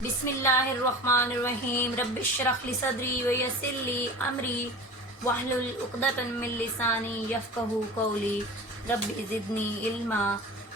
बिस्मिल्लाहिर्रहमानिर्रहीम रब्बिश्रह ली सदरी व यस्सिर ली अमरी वहलुल उक़दतन मिन लिसानी यफ़क़हू क़ौली रब्बि ज़िदनी इल्मा।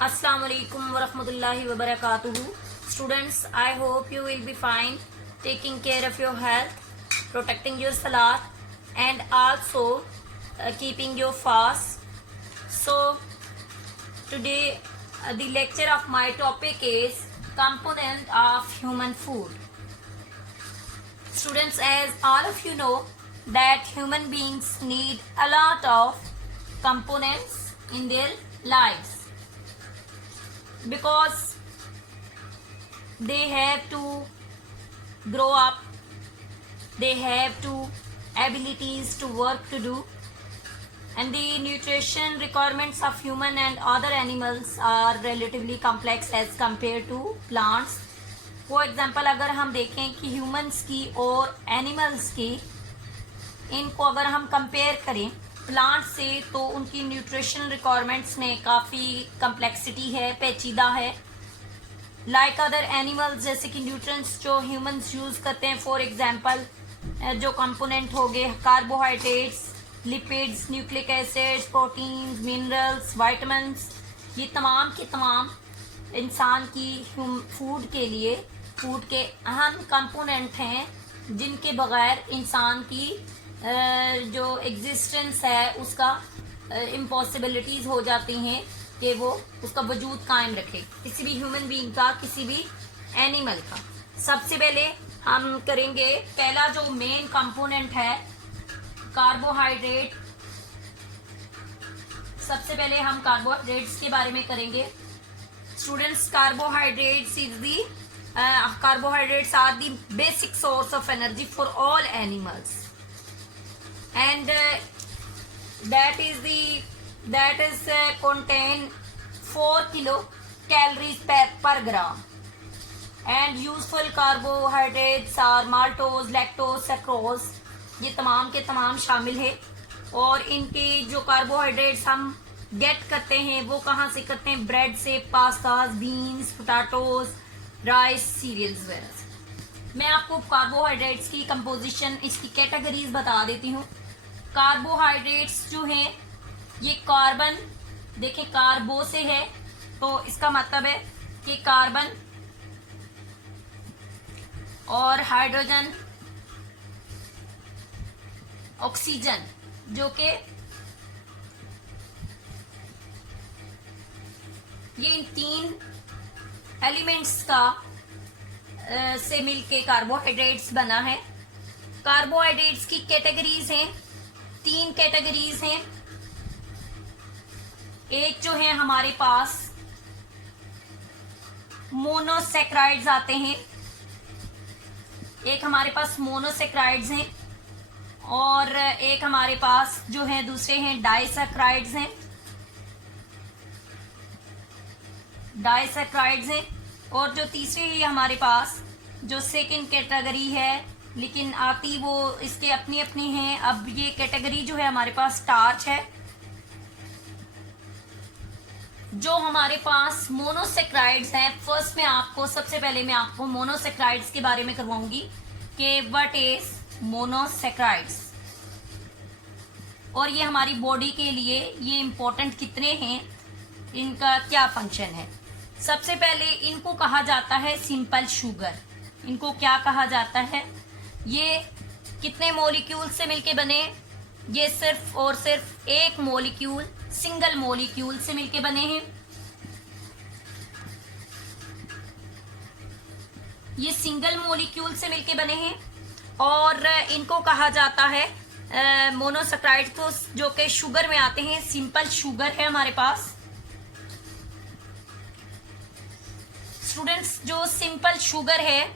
अस्सलामु अलैकुम व रहमतुल्लाहि व बरकातुहू। Students, I hope you will be fine, taking care of your health, protecting your salat, and also keeping your fast. So today the lecture of my topic is component of human food. Students, as all of you know that human beings need a lot of components in their lives because they have to grow up, they have to abilities to work to do, and the nutrition requirements of human and other animals are relatively complex as compared to plants. For example, अगर हम देखें कि humans की और animals की इनको अगर हम compare करें plants से तो उनकी nutrition requirements में काफ़ी complexity है, पेचीदा है. Like other animals जैसे कि nutrients जो humans use करते हैं, for example जो component हो गए carbohydrates, lipids, nucleic acids, proteins, minerals, vitamins, ये तमाम के तमाम इंसान की फूड के लिए फूड के अहम कंपोनेंट हैं जिनके बगैर इंसान की जो एग्जिस्टेंस है उसका इम्पॉसिबिलिटीज़ हो जाती हैं कि वो उसका वजूद कायम रखे, किसी भी ह्यूमन बीइंग का, किसी भी एनिमल का. सबसे पहले हम करेंगे पहला जो मेन कंपोनेंट है कार्बोहाइड्रेट. सबसे पहले हम कार्बोहाइड्रेट्स के बारे में करेंगे. Students, carbohydrates are the basic source of energy for all animals, and that is contain 4 kilocalories per gram, and useful carbohydrates are maltose, lactose, sucrose. ये तमाम के तमाम शामिल है. और इनके जो कार्बोहाइड्रेट्स हम गेट करते हैं वो कहाँ से करते हैं? ब्रेड से, pastas, beans, potatoes, rice, cereals वगैरह से. मैं आपको कार्बोहाइड्रेट्स की कंपोजिशन, इसकी कैटेगरीज बता देती हूँ. कार्बोहाइड्रेट्स जो हैं ये कार्बन, देखें कार्बो से है तो इसका मतलब है कि कार्बन और हाइड्रोजन, ऑक्सीजन, जो कि ये इन 3 एलिमेंट्स का से मिलके कार्बोहाइड्रेट्स बना है. कार्बोहाइड्रेट्स की कैटेगरीज हैं, 3 कैटेगरीज हैं. एक जो है हमारे पास मोनोसेक्राइड्स आते हैं, एक हमारे पास मोनोसेक्राइड्स हैं और एक हमारे पास जो है दूसरे हैं डाइसेक्राइड्स हैं. और जो तीसरी है हमारे पास जो सेकंड कैटेगरी है, लेकिन आती वो इसके अपनी अपनी हैं. अब ये कैटेगरी जो है हमारे पास स्टार्च है. जो हमारे पास मोनोसेक्राइड्स हैं, फर्स्ट में आपको सबसे पहले मैं आपको मोनोसेक्राइड्स के बारे में करवाऊंगी कि व्हाट इज मोनोसेक्राइड्स और ये हमारी बॉडी के लिए ये इम्पोर्टेंट कितने हैं, इनका क्या फंक्शन है. सबसे पहले इनको कहा जाता है सिंपल शुगर. इनको क्या कहा जाता है? ये कितने मॉलिक्यूल से मिलके बने? ये सिर्फ और सिर्फ एक मॉलिक्यूल, सिंगल मॉलिक्यूल से मिलके बने हैं. ये सिंगल मॉलिक्यूल से मिलके बने हैं और इनको कहा जाता है मोनोसेक्राइड, तो जो कि शुगर में आते हैं. सिंपल शुगर है हमारे पास. स्टूडेंट्स, जो सिंपल शुगर है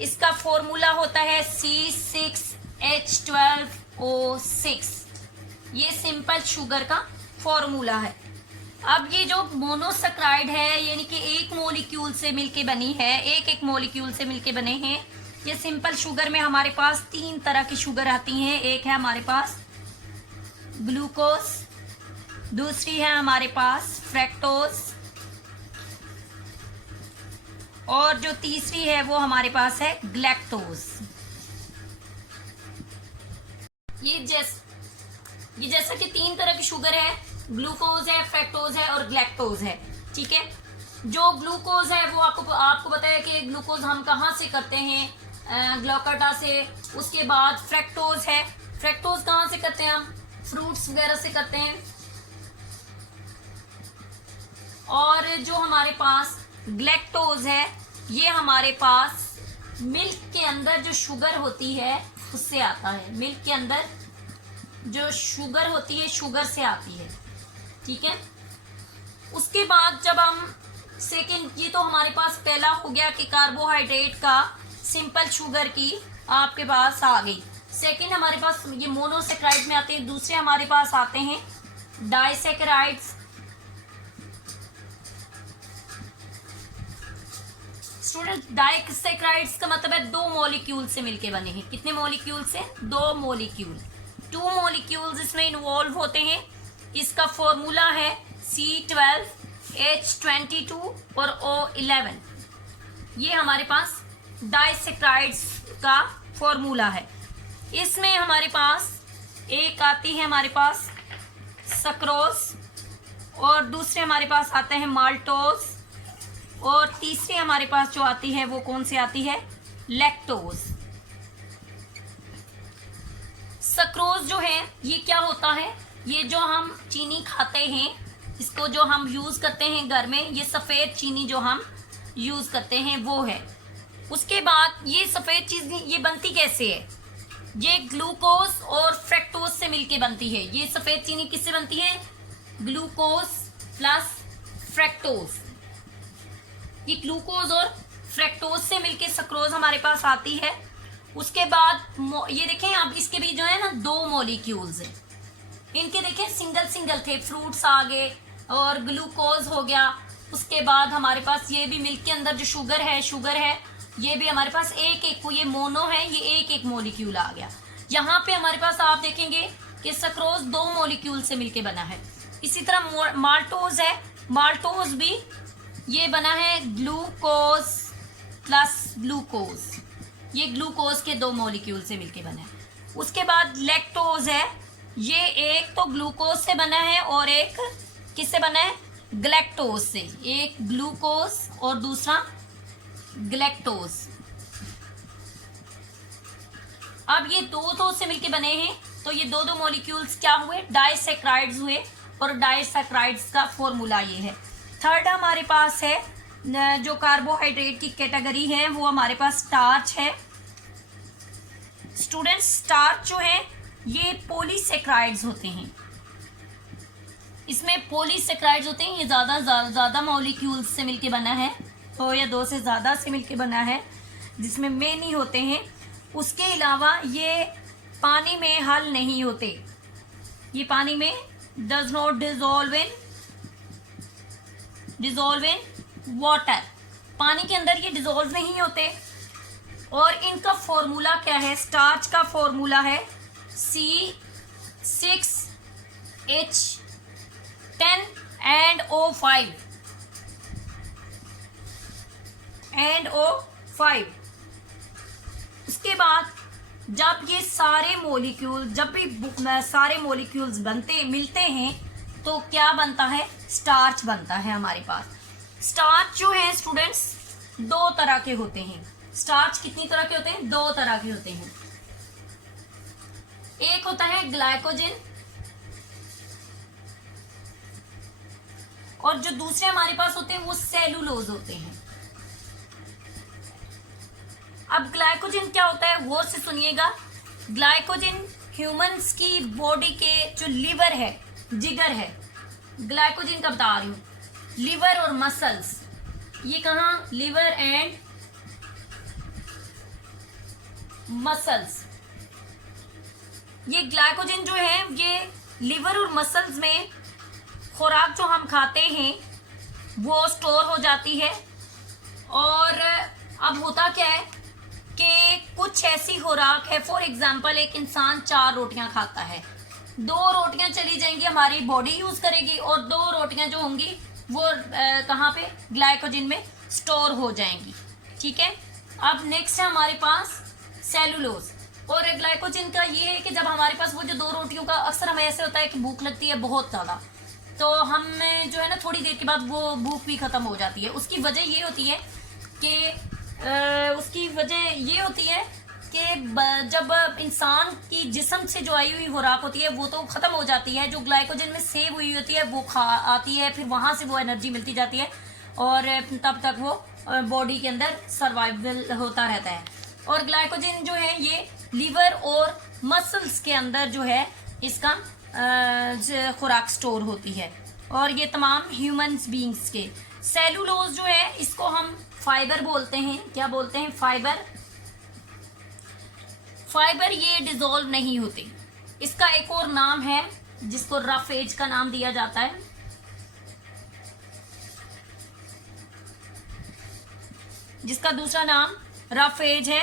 इसका फॉर्मूला होता है C6H12O6. ये सिंपल शुगर का फॉर्मूला है. अब ये जो मोनोसेक्राइड है यानी कि एक मॉलिक्यूल से मिलके बनी है, एक मॉलिक्यूल से मिलके बने हैं. ये सिंपल शुगर में हमारे पास 3 तरह की शुगर आती हैं. एक है हमारे पास ग्लूकोज, दूसरी है हमारे पास फ्रैक्टोज और जो तीसरी है वो हमारे पास है ग्लैक्टोज। ये जैसा कि 3 तरह की शुगर है, ग्लूकोज है, फ्रैक्टोज है और ग्लैक्टोज है। ठीक है, जो ग्लूकोज है वो आपको पता है कि ग्लूकोज हम कहाँ से करते हैं, ग्लूकोटा से। उसके बाद फ्रैक्टोज है, फ्रैक्टोज कहाँ से करते हैं हम, फ्रूट्स वगैरह से करते हैं। और जो हमारे पास ग्लैक्टोज है ये हमारे पास मिल्क के अंदर जो शुगर होती है उससे आता है। मिल्क के अंदर जो शुगर होती है शुगर से आती है। ठीक है, उसके बाद जब हम सेकेंड, ये तो हमारे पास पहला हो गया कि कार्बोहाइड्रेट का सिंपल शुगर की आपके पास आ गई। सेकेंड हमारे पास ये मोनोसेक्राइड में आते हैं। दूसरे हमारे पास आते हैं डाइसेक्राइड्स। स्टूडेंट, डाइसेक्राइड्स का मतलब है 2 मॉलिक्यूल से मिलके बने हैं। कितने मॉलिक्यूल से? 2 मॉलिक्यूल। 2 मॉलिक्यूल्स इसमें इन्वॉल्व होते हैं। इसका फॉर्मूला है C12 H22 और O11। ये हमारे पास डाइसेक्राइड्स का फॉर्मूला है। इसमें हमारे पास एक आती है हमारे पास सक्रोज और दूसरे हमारे पास आते हैं माल्टोज और तीसरी हमारे पास जो आती है वो कौन सी आती है? लैक्टोज। सक्रोज जो है ये क्या होता है? ये जो हम चीनी खाते हैं, इसको जो हम यूज करते हैं घर में, ये सफेद चीनी जो हम यूज करते हैं वो है। उसके बाद ये सफेद चीज ये बनती कैसे है? ये ग्लूकोज और फ्रैक्टोज से मिलके बनती है। ये सफेद चीनी किससे बनती है? Glucose plus fructose. ये ग्लूकोज और फ्रैक्टोज से मिलके सक्रोज हमारे पास आती है। उसके बाद ये देखें आप, इसके भी जो है ना 2 मॉलिक्यूल्स हैं। इनके देखें सिंगल सिंगल थे, फ्रूट्स आ गए और ग्लूकोज हो गया। उसके बाद हमारे पास ये भी मिल्क के अंदर जो शुगर है ये भी हमारे पास एक एक, ये मोनो है, ये एक एक मॉलिक्यूल आ गया। यहाँ पे हमारे पास आप देखेंगे कि सक्रोज 2 मॉलिक्यूल से मिलके बना है। इसी तरह माल्टोज है, माल्टोज भी ये बना है ग्लूकोज प्लस ग्लूकोज। ये ग्लूकोज के 2 मॉलिक्यूल से मिलके बना है। उसके बाद लैक्टोज है, ये एक तो ग्लूकोज से बना है और एक किससे बना है? ग्लैक्टोज से। एक ग्लूकोज और दूसरा ग्लैक्टोज। अब ये 2 से मिलके बने हैं, तो ये 2 मॉलिक्यूल्स क्या हुए? डाइसेक्राइड्स हुए और डाइसेक्राइड्स का फॉर्मूला ये है। थर्ड हमारे पास है जो कार्बोहाइड्रेट की कैटेगरी है वो हमारे पास स्टार्च है। स्टूडेंट्स, स्टार्च जो है ये पॉलीसेक्राइड्स होते हैं। इसमें पॉलीसेक्राइड्स होते हैं, ये ज्यादा मॉलिक्यूल्स से मिलके बना है, तो या 2 से ज्यादा से मिलके बना है, जिसमें मेनी होते हैं। उसके अलावा ये पानी में हल नहीं होते। ये पानी में does not dissolve in water. पानी के अंदर ये डिजोल्व नहीं होते। और इनका फॉर्मूला क्या है? स्टार्च का फॉर्मूला है C6H10 and O5 and O5। उसके बाद जब ये सारे मॉलिक्यूल्स मिलते हैं तो क्या बनता है? स्टार्च बनता है हमारे पास। स्टार्च जो है स्टूडेंट्स 2 तरह के होते हैं। स्टार्च कितनी तरह के होते हैं? 2 तरह के होते हैं। एक होता है ग्लाइकोजन और जो दूसरे हमारे पास होते हैं वो सेलुलोज होते हैं। अब ग्लाइकोजन क्या होता है गौर से सुनिएगा। ग्लाइकोजन ह्यूमंस की बॉडी के जो लिवर है, जिगर है, ग्लाइकोजन का बता रही हूं, लिवर और मसल्स, ये कहाँ? Liver and muscles. ये ग्लाइकोजन जो है ये लिवर और मसल्स में खुराक जो हम खाते हैं वो स्टोर हो जाती है। और अब होता क्या है कि कुछ ऐसी खुराक है, फॉर एग्जांपल एक इंसान 4 रोटियां खाता है, 2 रोटियां चली जाएंगी हमारी बॉडी यूज करेगी और 2 रोटियां जो होंगी वो कहाँ पे? ग्लाइकोजन में स्टोर हो जाएंगी। ठीक है, अब नेक्स्ट है हमारे पास सेलुलोज। और ग्लाइकोजन का ये है कि जब हमारे पास वो जो 2 रोटियों का, अक्सर हमें ऐसे होता है कि भूख लगती है बहुत ज़्यादा, तो हमें जो है ना थोड़ी देर के बाद वो भूख भी ख़त्म हो जाती है। उसकी वजह ये होती है कि जब इंसान की जिस्म से जो आई हुई खुराक होती है वो तो ख़त्म हो जाती है, जो ग्लाइकोजन में सेव हुई होती है वो आती है, फिर वहाँ से वो एनर्जी मिलती जाती है और तब तक वो बॉडी के अंदर सर्वाइवल होता रहता है। और ग्लाइकोजन जो है ये लीवर और मसल्स के अंदर जो है इसका खुराक स्टोर होती है, और ये तमाम ह्यूमंस बींग्स के। सेलुलोज जो है इसको हम फाइबर बोलते हैं। क्या बोलते हैं? फाइबर। फाइबर ये डिसॉल्व नहीं होते। इसका एक और नाम है जिसको रफ एज का नाम दिया जाता है। जिसका दूसरा नाम रफ एज है।